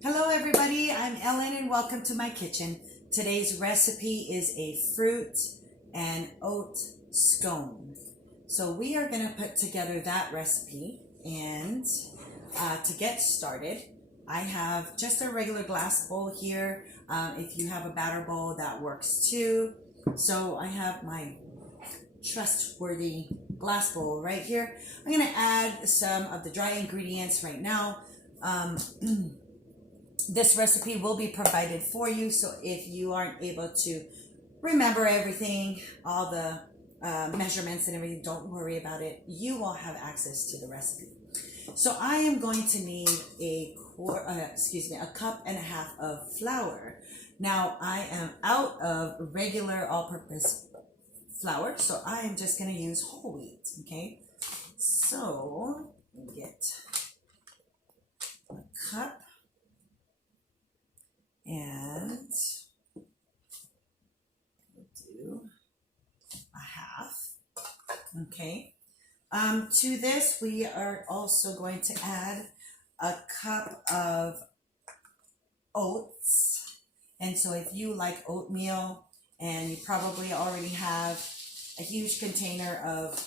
Hello everybody, I'm Ellen and welcome to my kitchen. Today's recipe is a fruit and oat scone. So we are going to put together that recipe, and to get started, I have just a regular glass bowl here. If you have a batter bowl, that works too. So I have my trustworthy glass bowl right here. I'm going to add some of the dry ingredients right now. This recipe will be provided for you, so if you aren't able to remember everything, all the measurements and everything, don't worry about it. You will have access to the recipe. So I am going to need a cup and a half of flour. Now I am out of regular all-purpose flour, so I am just going to use whole wheat. Okay, so let me get a cup. And we'll do a half. Okay. To this, we are also going to add a cup of oats. And so if you like oatmeal and you probably already have a huge container of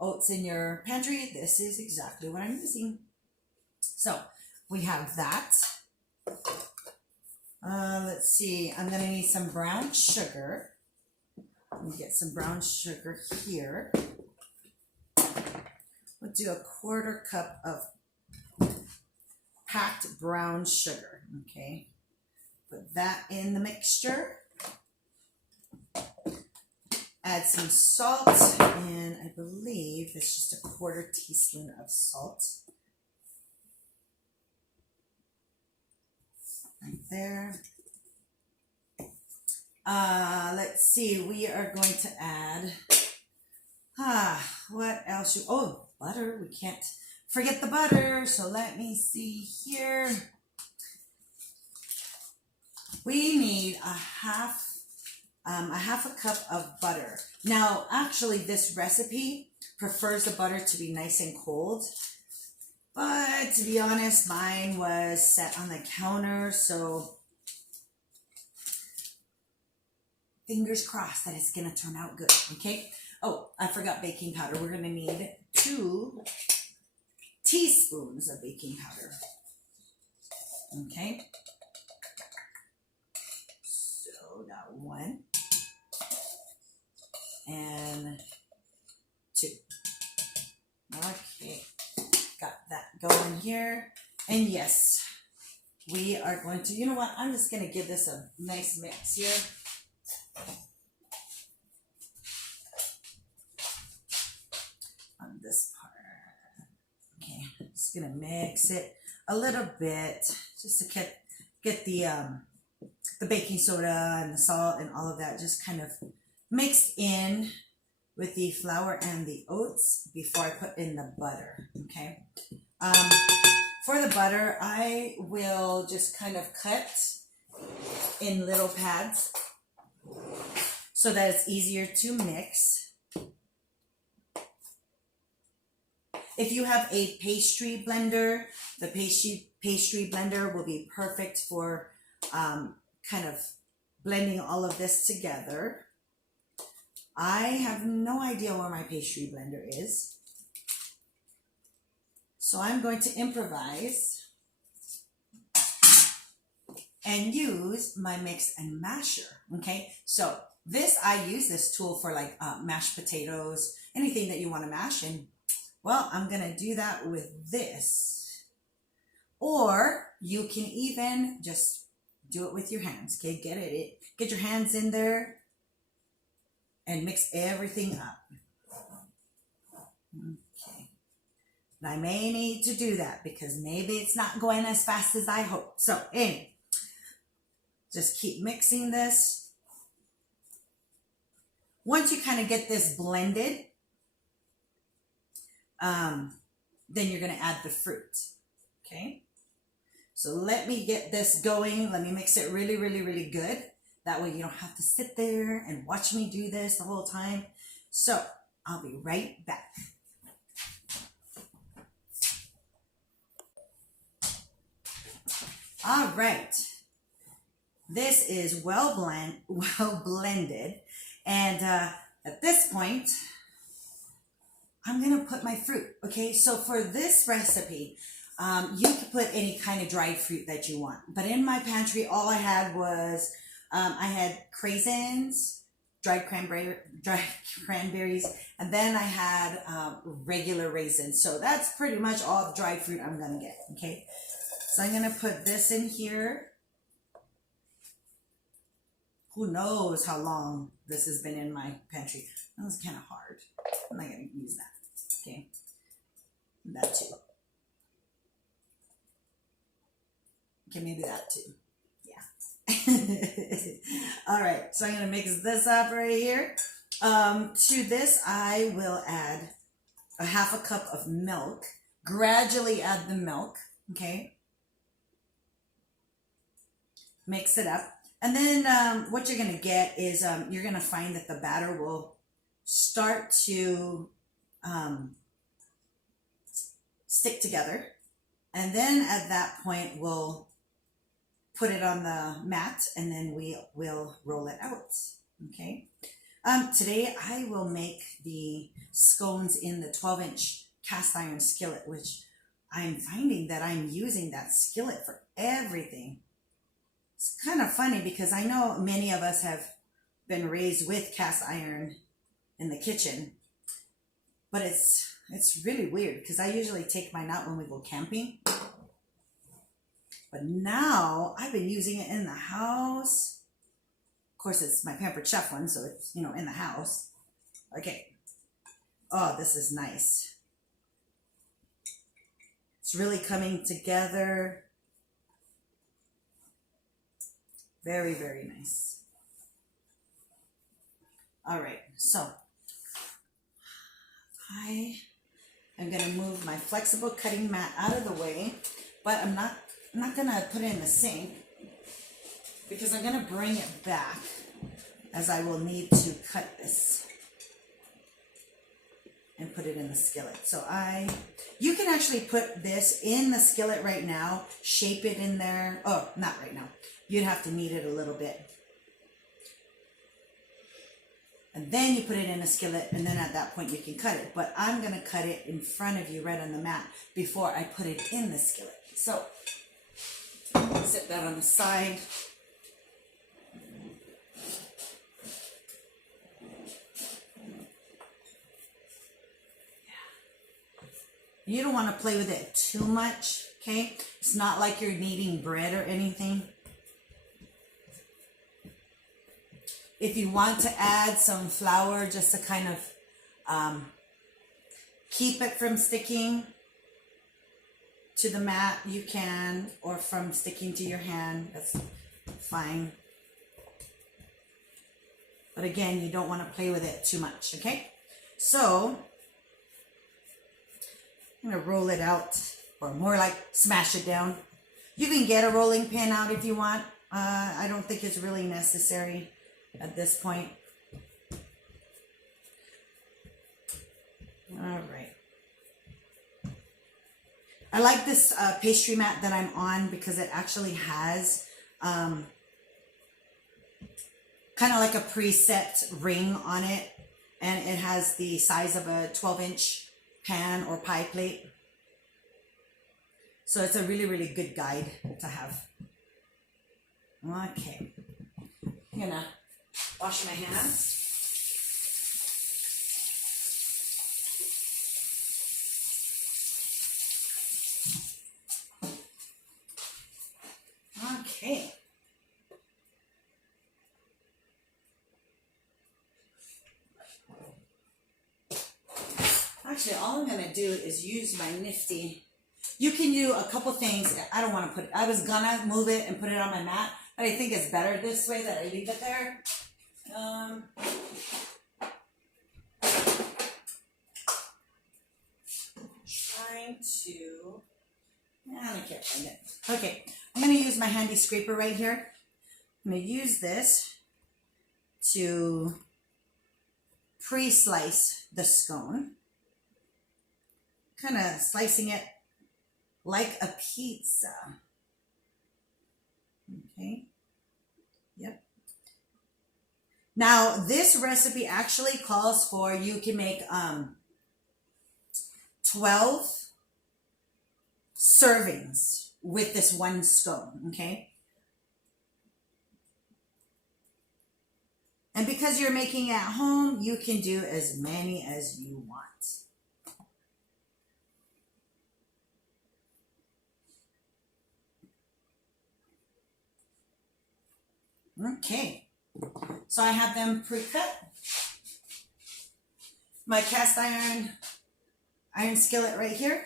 oats in your pantry, this is exactly what I'm using. So we have that. Let's see, I'm going to need some brown sugar. Let me get some brown sugar here. We'll do a quarter cup of packed brown sugar. Okay, put that in the mixture. Add some salt, and I believe it's just a quarter teaspoon of salt. Right there. Let's see, we are going to add, what else? Butter. We can't forget the butter. So let me see here. We need a half a cup of butter. Now, actually, this recipe prefers the butter to be nice and cold. But to be honest, mine was set on the counter, so fingers crossed that it's going to turn out good, okay? Oh, I forgot baking powder. We're going to need 2 teaspoons of baking powder, okay? So now 1 and 2. Okay. Got that going here. And yes, we are going to, you know what, I'm just going to give this a nice mix here. On this part. Okay, just going to mix it a little bit just to get the baking soda and the salt and all of that just kind of mixed in with the flour and the oats before I put in the butter, okay? For the butter, I will just kind of cut in little pads so that it's easier to mix. If you have a pastry blender, the pastry blender will be perfect for kind of blending all of this together. I have no idea where my pastry blender is, so I'm going to improvise and use my mix and masher, okay? So I use this tool for like mashed potatoes, anything that you want to mash, and well, I'm going to do that with this. Or you can even just do it with your hands, okay? Get your hands in there and mix everything up. Okay. And I may need to do that because maybe it's not going as fast as I hope. So anyway, just keep mixing this. Once you kind of get this blended, then you're going to add the fruit. Okay. So let me get this going. Let me mix it really, really, really good. That way you don't have to sit there and watch me do this the whole time. So I'll be right back. All right. This is well blended. And at this point, I'm going to put my fruit. Okay, so for this recipe, you can put any kind of dried fruit that you want. But in my pantry, all I had was, I had craisins, dried cranberries, and then I had regular raisins. So that's pretty much all the dried fruit I'm going to get. Okay, so I'm going to put this in here. Who knows how long this has been in my pantry. That was kind of hard. I'm not going to use that. Okay. That too. Okay, maybe that too. Yeah. All right. So I'm going to mix this up right here. To this, I will add a half a cup of milk. Gradually add the milk. Okay. Mix it up. And then what you're going to get is you're going to find that the batter will start to stick together. And then at that point, we'll put it on the mat and then we'll roll it out. Okay. Today, I will make the scones in the 12-inch cast iron skillet, which I'm finding that I'm using that skillet for everything. It's kind of funny because I know many of us have been raised with cast iron in the kitchen, but it's really weird because I usually take mine out when we go camping. But now I've been using it in the house. Of course, it's my Pampered Chef one, so it's, in the house. Okay. Oh, this is nice. It's really coming together. Very, very nice. All right, so I am going to move my flexible cutting mat out of the way, but I'm not going to put it in the sink because I'm going to bring it back as I will need to cut this and put it in the skillet. So you can actually put this in the skillet right now, shape it in there. Oh, not right now. You'd have to knead it a little bit. And then you put it in a skillet, and then at that point you can cut it. But I'm going to cut it in front of you right on the mat before I put it in the skillet. So, set that on the side. You don't want to play with it too much, okay? It's not like you're kneading bread or anything. If you want to add some flour just to kind of keep it from sticking to the mat, you can, or from sticking to your hand, that's fine. But again, you don't want to play with it too much, okay? So, I'm going to roll it out, or more like smash it down. You can get a rolling pin out if you want. I don't think it's really necessary at this point. All right. I like this pastry mat that I'm on because it actually has kind of like a preset ring on it, and it has the size of a 12-inch pan or pie plate. So it's a really, really good guide to have. Okay. I'm gonna wash my hands. Okay. Actually, all I'm gonna do is use my nifty. You can do a couple things. I don't want to put it, I was gonna move it and put it on my mat, but I think it's better this way that I leave it there. Trying to, I can't find it. Okay, I'm going to use my handy scraper right here. I'm going to use this to pre-slice the scone. Kind of slicing it like a pizza. Okay. Yep. Now, this recipe actually calls for, you can make 12 servings with this one scone, okay? And because you're making it at home, you can do as many as you want. Okay, so I have them pre-cut. My cast iron skillet right here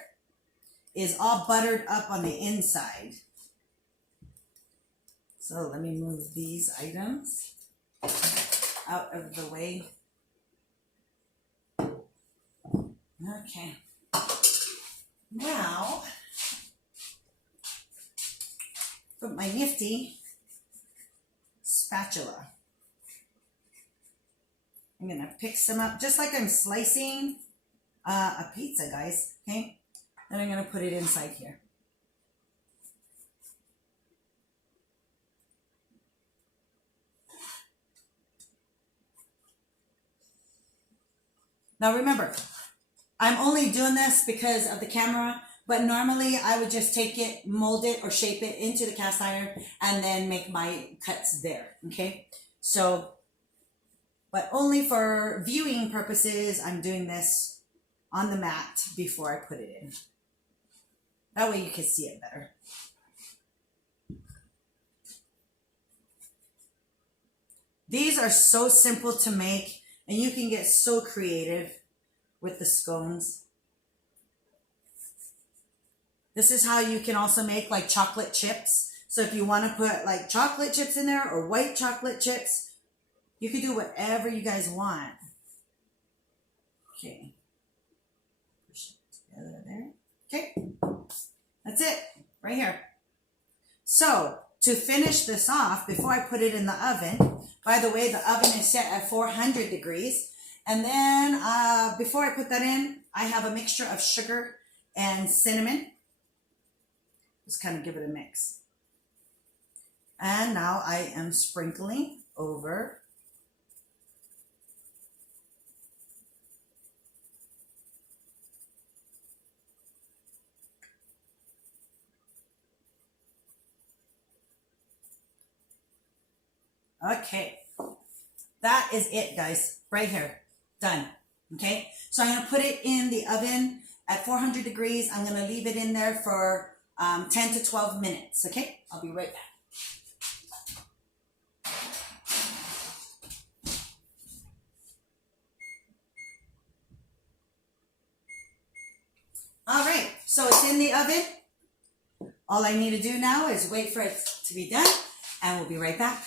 is all buttered up on the inside. So let me move these items out of the way. Okay. Now, put my nifty spatula. I'm going to pick some up just like I'm slicing a pizza, guys. Okay. Then I'm going to put it inside here. Now remember, I'm only doing this because of the camera, but normally I would just take it, mold it, or shape it into the cast iron and then make my cuts there, okay? So, but only for viewing purposes, I'm doing this on the mat before I put it in. That way you can see it better. These are so simple to make, and you can get so creative with the scones. This is how you can also make like chocolate chips. So if you want to put like chocolate chips in there or white chocolate chips, you can do whatever you guys want. Okay. Push it together there. Okay. That's it right here. So to finish this off, before I put it in the oven, by the way, the oven is set at 400 degrees. And then before I put that in, I have a mixture of sugar and cinnamon. Just kind of give it a mix. And now I am sprinkling over okay. That is it, guys. Right here. Done. Okay. So I'm going to put it in the oven at 400 degrees. I'm going to leave it in there for 10 to 12 minutes. Okay. I'll be right back. All right. So it's in the oven. All I need to do now is wait for it to be done, and we'll be right back.